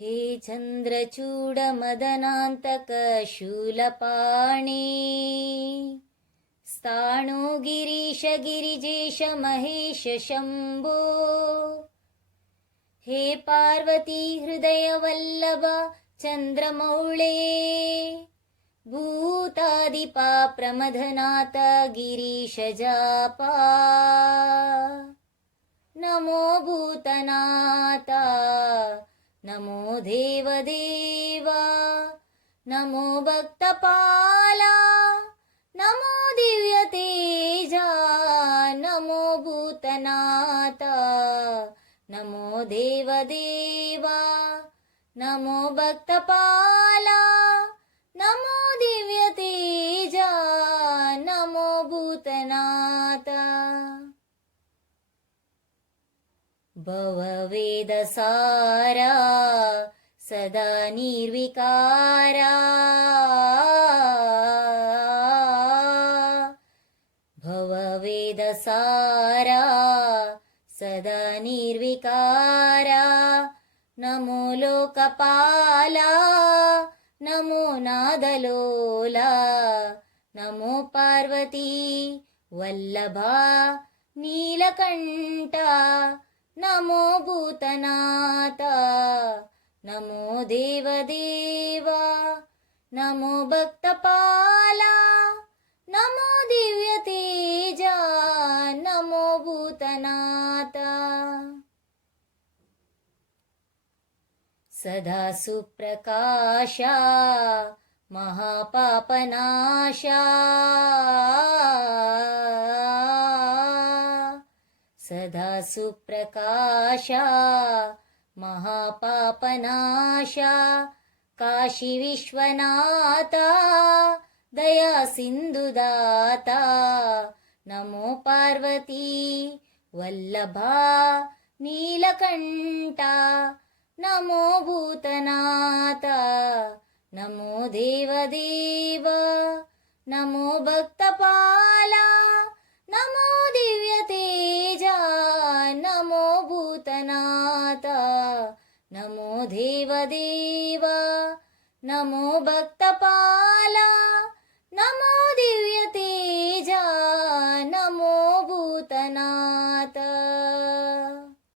हे चन्द्रचूडमदनान्तकशूलपाणि स्थाणु गिरीश गिरिजेश महेश शम्भो। हे पार्वती हृदयवल्लभ चन्द्रमौळे भूतादिपा प्रमथनाथ गिरीश जापा। नमो भूतनाथ नमो देवदेवा नमो भक्तपाला नमो दिव्यतेजा। नमो भूतनाथ नमो देवदेवा नमो भक्तपाला नमो दिव्यतेजा। नमो भूतनाथ भववेदसारा सदा निर्विकारा भववेदसारा सदा निर्विकारा। नमो लोकपाला नमो नादलोला नमो पार्वती वल्लभा नीलकण्ठा। नमो भूतनाथ नमो देवदेवा नमो भक्तपाला नमो दिव्यतेजा। नमो भूतनाथ सदा सुप्रकाशा महापापनाशा सदा सुप्रकाशा महापापनाशा। काशी विश्वनाथा दया सिन्धुदाता नमो पार्वती वल्लभा नीलकण्ठा। नमो भूतनाथ नमो देवदेवा नमो भक्तपाला नमो दिव्यतेजा। नमो भूतनाथ नमो देवदेवा नमो भक्तपाला नमो दिव्यतेजा।